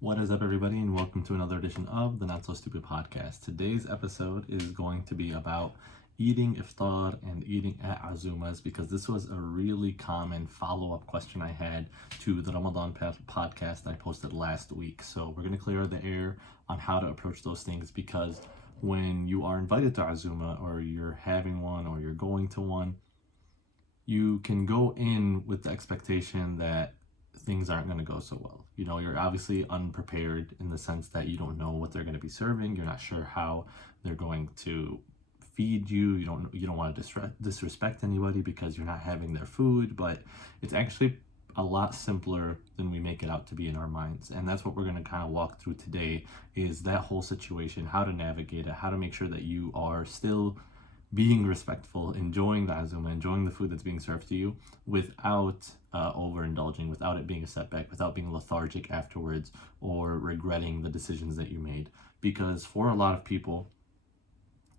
What is up, everybody, and welcome to another edition of the Not So Stupid Podcast. Today's episode is going to be about eating iftar and eating at Azumas, because this was a really common follow-up question I had to the Ramadan podcast I posted last week. So we're going to clear the air on how to approach those things, because when you are invited to Azuma, or you're having one, or you're going to one, you can go in with the expectation that things aren't going to go so well. You know, you're obviously unprepared in the sense that you don't know what they're going to be serving. You're not sure how they're going to feed you. You don't want to disrespect anybody because you're not having their food, but it's actually a lot simpler than we make it out to be in our minds. And that's what we're going to kind of walk through today, is that whole situation, how to navigate it, how to make sure that you are still being respectful, enjoying the azuma, enjoying the food that's being served to you without overindulging, without it being a setback, without being lethargic afterwards or regretting the decisions that you made. Because for a lot of people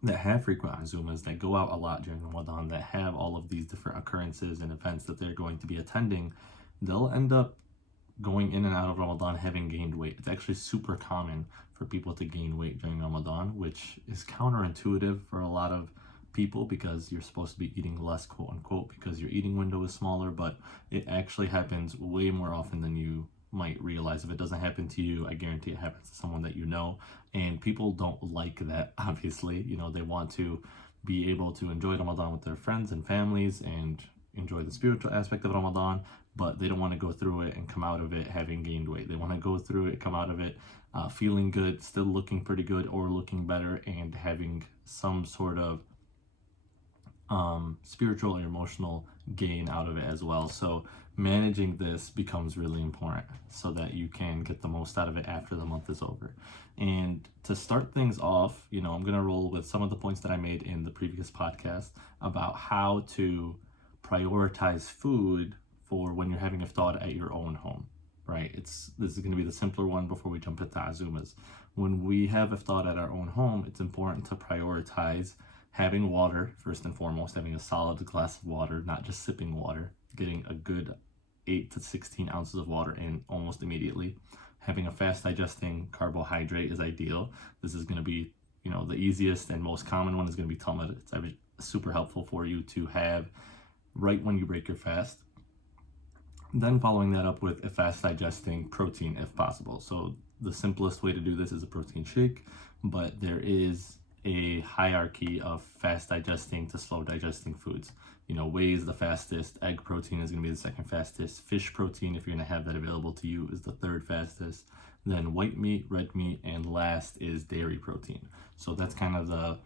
that have frequent azumas, that go out a lot during Ramadan, that have all of these different occurrences and events that they're going to be attending, they'll end up going in and out of Ramadan having gained weight. It's actually super common for people to gain weight during Ramadan, which is counterintuitive for a lot of people, because you're supposed to be eating less, quote unquote, because your eating window is smaller, but it actually happens way more often than you might realize. If it doesn't happen to you, I guarantee it happens to someone that you know, and people don't like that. Obviously, you know, they want to be able to enjoy Ramadan with their friends and families and enjoy the spiritual aspect of Ramadan, but they don't want to go through it and come out of it having gained weight. They want to go through it, come out of it feeling good, still looking pretty good or looking better, and having some sort of spiritual or emotional gain out of it as well. So managing this becomes really important so that you can get the most out of it after the month is over. And to start things off, you know, I'm going to roll with some of the points that I made in the previous podcast about how to prioritize food for when you're having iftar at your own home, right? This is going to be the simpler one before we jump into azumas. When we have iftar at our own home, it's important to prioritize having water first and foremost, having a solid glass of water, not just sipping water, getting a good 8 to 16 ounces of water in almost immediately. Having a fast digesting carbohydrate is ideal. This is going to be, you know, the easiest and most common one is going to be tamar. It's super helpful for you to have right when you break your fast. Then following that up with a fast digesting protein if possible. So the simplest way to do this is a protein shake, but there is a hierarchy of fast digesting to slow digesting foods. You know, whey is the fastest, egg protein is going to be the second fastest, fish protein, if you're going to have that available to you, is the third fastest, then white meat, red meat, and last is dairy protein. So that's kind of the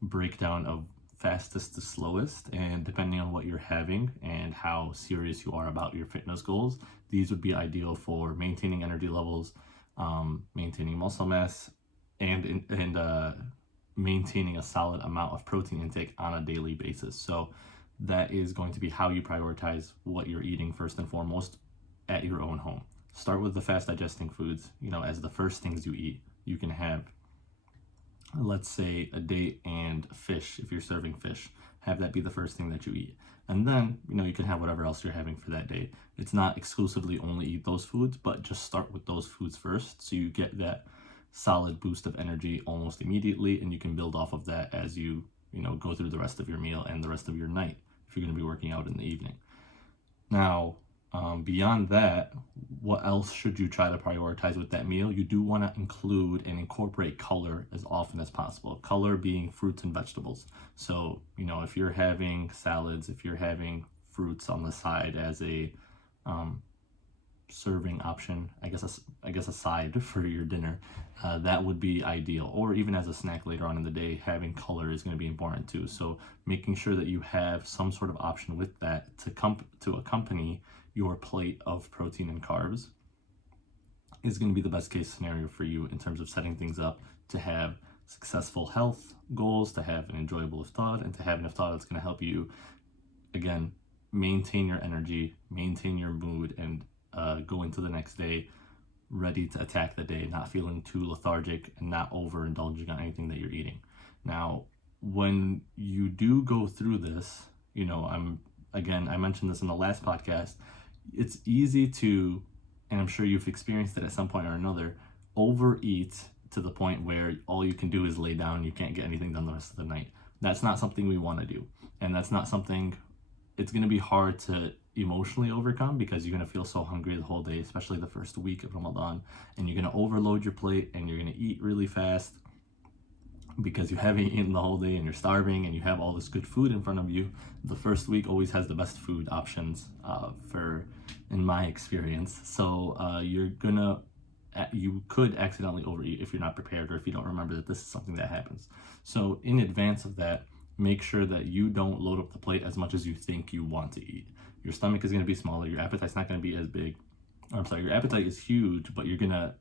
breakdown of fastest to slowest, and depending on what you're having and how serious you are about your fitness goals, these would be ideal for maintaining energy levels, maintaining muscle mass, and maintaining a solid amount of protein intake on a daily basis. So that is going to be how you prioritize what you're eating first and foremost at your own home. Start with the fast digesting foods, you know, as the first things you eat. You can have, let's say, a date and fish. If you're serving fish, have that be the first thing that you eat. And then, you know, you can have whatever else you're having for that day. It's not exclusively only eat those foods, but just start with those foods first, so you get that solid boost of energy almost immediately, and you can build off of that as you go through the rest of your meal and the rest of your night if you're going to be working out in the evening. Now, beyond that, what else should you try to prioritize with that meal? You do want to include and incorporate color as often as possible. Color being fruits and vegetables. So, you know, if you're having salads, if you're having fruits on the side as a serving option, I guess a side for your dinner, that would be ideal. Or even as a snack later on in the day, having color is going to be important too. So making sure that you have some sort of option with that to accompany your plate of protein and carbs is going to be the best case scenario for you in terms of setting things up to have successful health goals, to have an enjoyable iftar, and to have an iftar that's going to help you, again, maintain your energy, maintain your mood, and go into the next day ready to attack the day, not feeling too lethargic and not overindulging on anything that you're eating. Now, when you do go through this, you know, I mentioned this in the last podcast, it's easy to and I'm sure you've experienced it at some point or another, overeat to the point where all you can do is lay down, you can't get anything done the rest of the night. That's not something we want to do. And that's not something, it's going to be hard to emotionally overcome because you're going to feel so hungry the whole day, especially the first week of Ramadan, and you're going to overload your plate and you're going to eat really fast because you haven't eaten the whole day and you're starving and you have all this good food in front of you. The first week always has the best food options in my experience. So you could accidentally overeat if you're not prepared or if you don't remember that this is something that happens. So in advance of that, make sure that you don't load up the plate as much as you think you want to eat. Your stomach is going to be smaller, your appetite's not going to be as big. Or, I'm sorry, your appetite is huge, but you're going to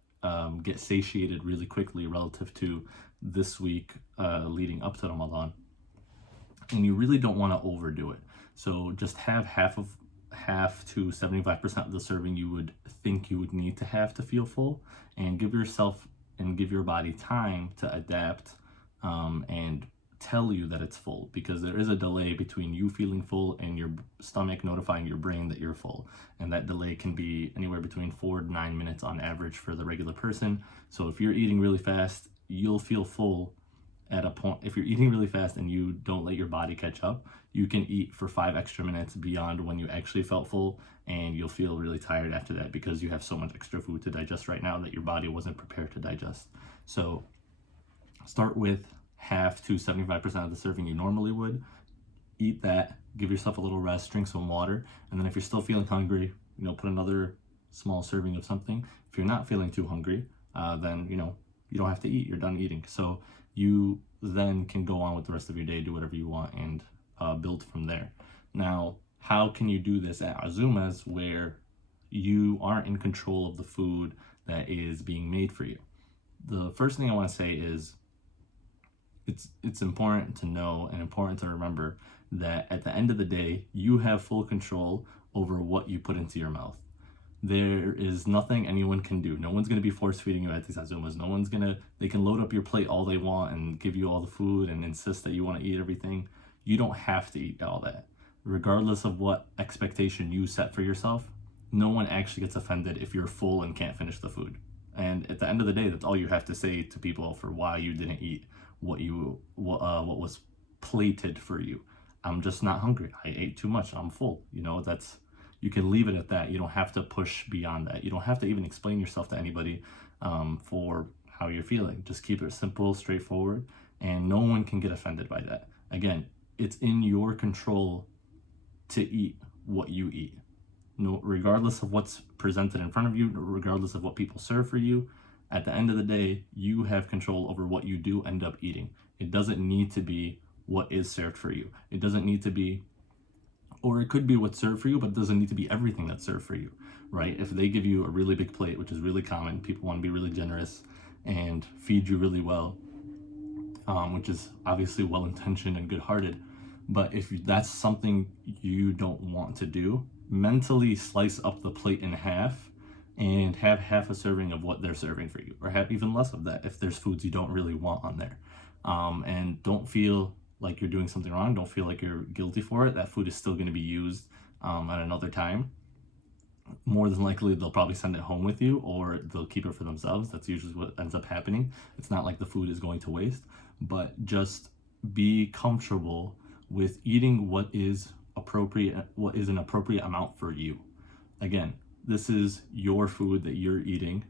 get satiated really quickly relative to this week leading up to Ramadan. And you really don't want to overdo it. So just have half to 75% of the serving you would think you would need to have to feel full, and give yourself and give your body time to adapt and tell you that it's full, because there is a delay between you feeling full and your stomach notifying your brain that you're full, and that delay can be anywhere between 4 to 9 minutes on average for the regular person. So if you're eating really fast, you'll feel full at a point. If you're eating really fast and you don't let your body catch up, you can eat for 5 extra minutes beyond when you actually felt full, and you'll feel really tired after that because you have so much extra food to digest right now that your body wasn't prepared to digest. So start with half to 75% of the serving you normally would. Eat that, give yourself a little rest, drink some water, and then if you're still feeling hungry, put another small serving of something. If you're not feeling too hungry, then you don't have to eat, you're done eating. So you then can go on with the rest of your day, do whatever you want, and build from there. Now, how can you do this at Azumas where you aren't in control of the food that is being made for you? The first thing I want to say is it's important to know and important to remember that at the end of the day, you have full control over what you put into your mouth. There is nothing anyone can do. No one's going to be force feeding you at these Azumas. They can load up your plate all they want and give you all the food and insist that you want to eat everything. You don't have to eat all that. Regardless of what expectation you set for yourself, no one actually gets offended if you're full and can't finish the food. And at the end of the day, that's all you have to say to people for why you didn't eat what was plated for you. I'm just not hungry. I ate too much. I'm full. You can leave it at that. You don't have to push beyond that. You don't have to even explain yourself to anybody for how you're feeling. Just keep it simple, straightforward, and no one can get offended by that. Again, it's in your control to eat what you eat. No, regardless of what's presented in front of you, regardless of what people serve for you, at the end of the day, you have control over what you do end up eating. It doesn't need to be what is served for you. It doesn't need to be, or it could be what's served for you, but it doesn't need to be everything that's served for you, right? If they give you a really big plate, which is really common, people want to be really generous and feed you really well, which is obviously well-intentioned and good-hearted. But if that's something you don't want to do, mentally slice up the plate in half and have half a serving of what they're serving for you, or have even less of that if there's foods you don't really want on there. And don't feel like you're doing something wrong. Don't feel like you're guilty for it. That food is still going to be used at another time. More than likely, they'll probably send it home with you, or they'll keep it for themselves. That's usually what ends up happening. It's not like the food is going to waste, but just be comfortable with eating what is appropriate, what is an appropriate amount for you. Again, this is your food that you're eating.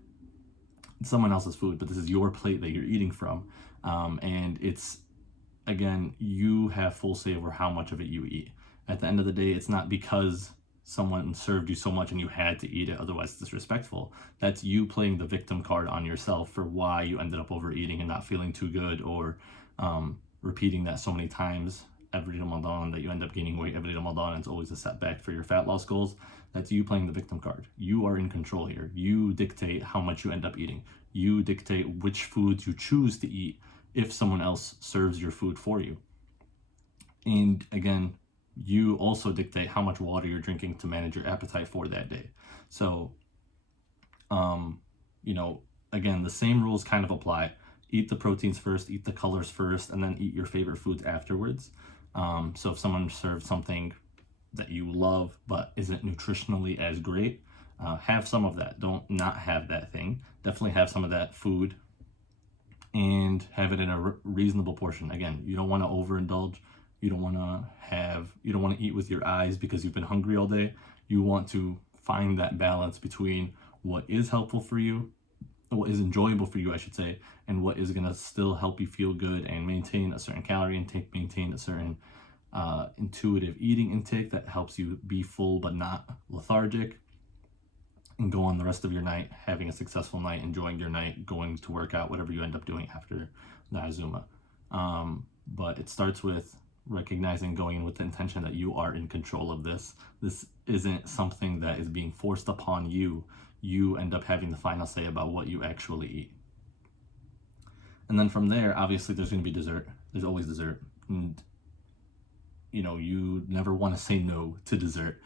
It's someone else's food, but this is your plate that you're eating from. And it's, again, you have full say over how much of it you eat. At the end of the day, it's not because someone served you so much and you had to eat it, otherwise it's disrespectful. That's you playing the victim card on yourself for why you ended up overeating and not feeling too good, or repeating that so many times every Ramadan that you end up gaining weight every Ramadan, and it's always a setback for your fat loss goals. That's you playing the victim card. You are in control here. You dictate how much you end up eating. You dictate which foods you choose to eat if someone else serves your food for you. And again, you also dictate how much water you're drinking to manage your appetite for that day. So, again, the same rules kind of apply. Eat the proteins first, eat the colors first, and then eat your favorite foods afterwards. So if someone serves something that you love but isn't nutritionally as great, Have some of that. Don't not have that thing. Definitely have some of that food and have it in a reasonable portion. Again, you don't want to overindulge. You don't want to eat with your eyes because you've been hungry all day. You want to find that balance between what is helpful for you, what is enjoyable for you, I should say, and what is going to still help you feel good and maintain a certain calorie intake, maintain a certain intuitive eating intake that helps you be full but not lethargic, and go on the rest of your night having a successful night, enjoying your night, going to work out, whatever you end up doing after the Azuma. But it starts with recognizing, going in with the intention that you are in control of this. This isn't something that is being forced upon you. You end up having the final say about what you actually eat. And then from there, obviously there's going to be dessert. There's always dessert. And you never want to say no to dessert.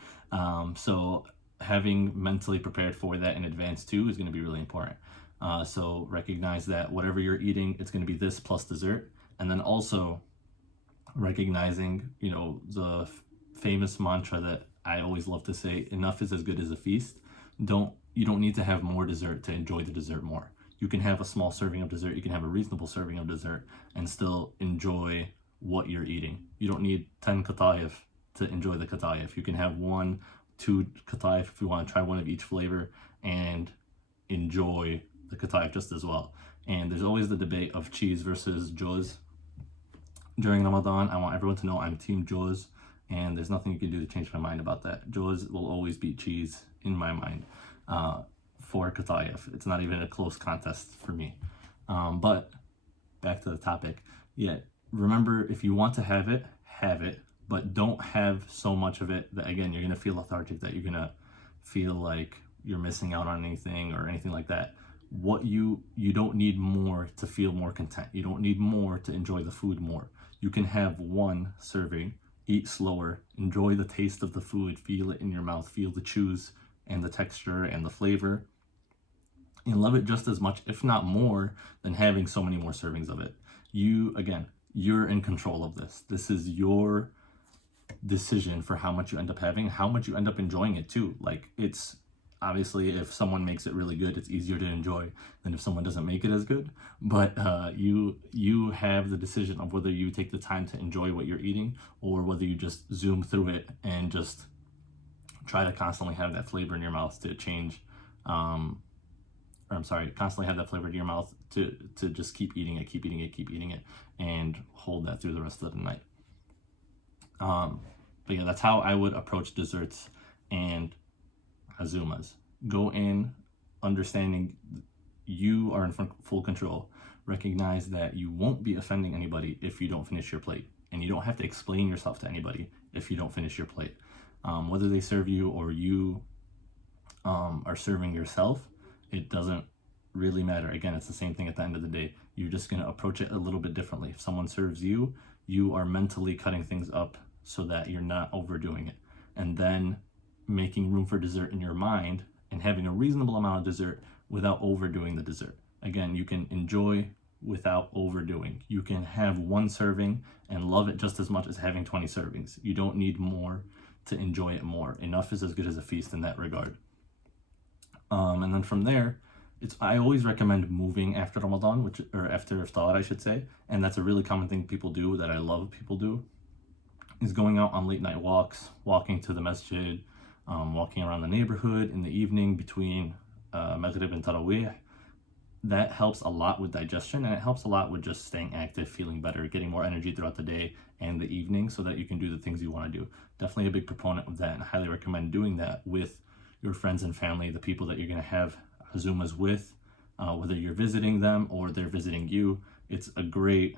So having mentally prepared for that in advance too is going to be really important. So recognize that whatever you're eating, it's going to be this plus dessert. And then also recognizing, the famous mantra that I always love to say, enough is as good as a feast. You don't need to have more dessert to enjoy the dessert more. You can have a small serving of dessert, you can have a reasonable serving of dessert and still enjoy what you're eating. You don't need 10 qatayif to enjoy the qatayif. You can have 1-2 qatayif if you want to try one of each flavor and enjoy the qatayif just as well. And there's always the debate of cheese versus juz. During Ramadan, I want everyone to know I'm team juz, and there's nothing you can do to change my mind about that. Juz will always beat cheese in my mind for qatayif. It's not even a close contest for me. But back to the topic. Yeah, remember, if you want to have it, but don't have so much of it that, again, you're going to feel lethargic, that you're going to feel like you're missing out on anything or anything like that. You don't need more to feel more content. You don't need more to enjoy the food more. You can have 1 serving, eat slower, enjoy the taste of the food, feel it in your mouth, feel the chews and the texture and the flavor, and love it just as much, if not more, than having so many more servings of it. You're in control of this. This is your decision for how much you end up having, how much you end up enjoying it too. Like, it's obviously, if someone makes it really good, it's easier to enjoy than if someone doesn't make it as good. But you have the decision of whether you take the time to enjoy what you're eating or whether you just zoom through it and just try to constantly have that flavor in your mouth to change. Constantly have that flavor in your mouth to just keep eating it, and hold that through the rest of the night. But yeah, that's how I would approach desserts and Azumas. Go in understanding you are in full control. Recognize that you won't be offending anybody if you don't finish your plate, and you don't have to explain yourself to anybody if you don't finish your plate. Whether they serve you or you are serving yourself, it doesn't really matter. Again, it's the same thing at the end of the day. You're just going to approach it a little bit differently. If someone serves you, you are mentally cutting things up so that you're not overdoing it, and then making room for dessert in your mind and having a reasonable amount of dessert without overdoing the dessert. Again, you can enjoy without overdoing. You can have 1 serving and love it just as much as having 20 servings. You don't need more to enjoy it more. Enough is as good as a feast in that regard. And then from there, I always recommend moving after Ramadan, or after Iftar, I should say, and that's a really common thing people do that I love people do, is going out on late night walks, walking to the masjid, walking around the neighborhood in the evening between Maghrib and Taraweeh. That helps a lot with digestion, and it helps a lot with just staying active, feeling better, getting more energy throughout the day and the evening so that you can do the things you want to do. Definitely a big proponent of that, and I highly recommend doing that with your friends and family, the people that you're going to have Azumas with, whether you're visiting them or they're visiting you. It's a great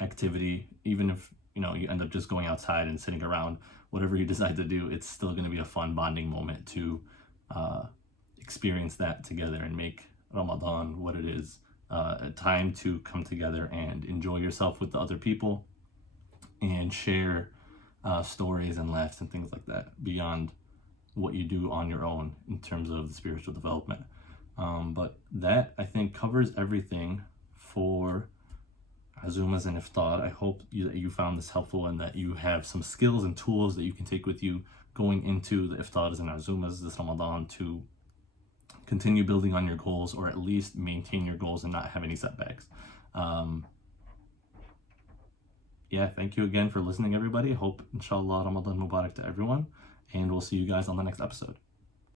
activity. Even if you end up just going outside and sitting around, whatever you decide to do, it's still going to be a fun bonding moment to experience that together and make Ramadan what it is, a time to come together and enjoy yourself with the other people and share stories and laughs and things like that beyond what you do on your own in terms of the spiritual development. But that, I think, covers everything for Azumas and Iftar. I hope that you found this helpful and that you have some skills and tools that you can take with you going into the iftars and azumas this Ramadan to continue building on your goals, or at least maintain your goals and not have any setbacks. Yeah, thank you again for listening, everybody. Hope, inshallah, Ramadan Mubarak to everyone, and we'll see you guys on the next episode.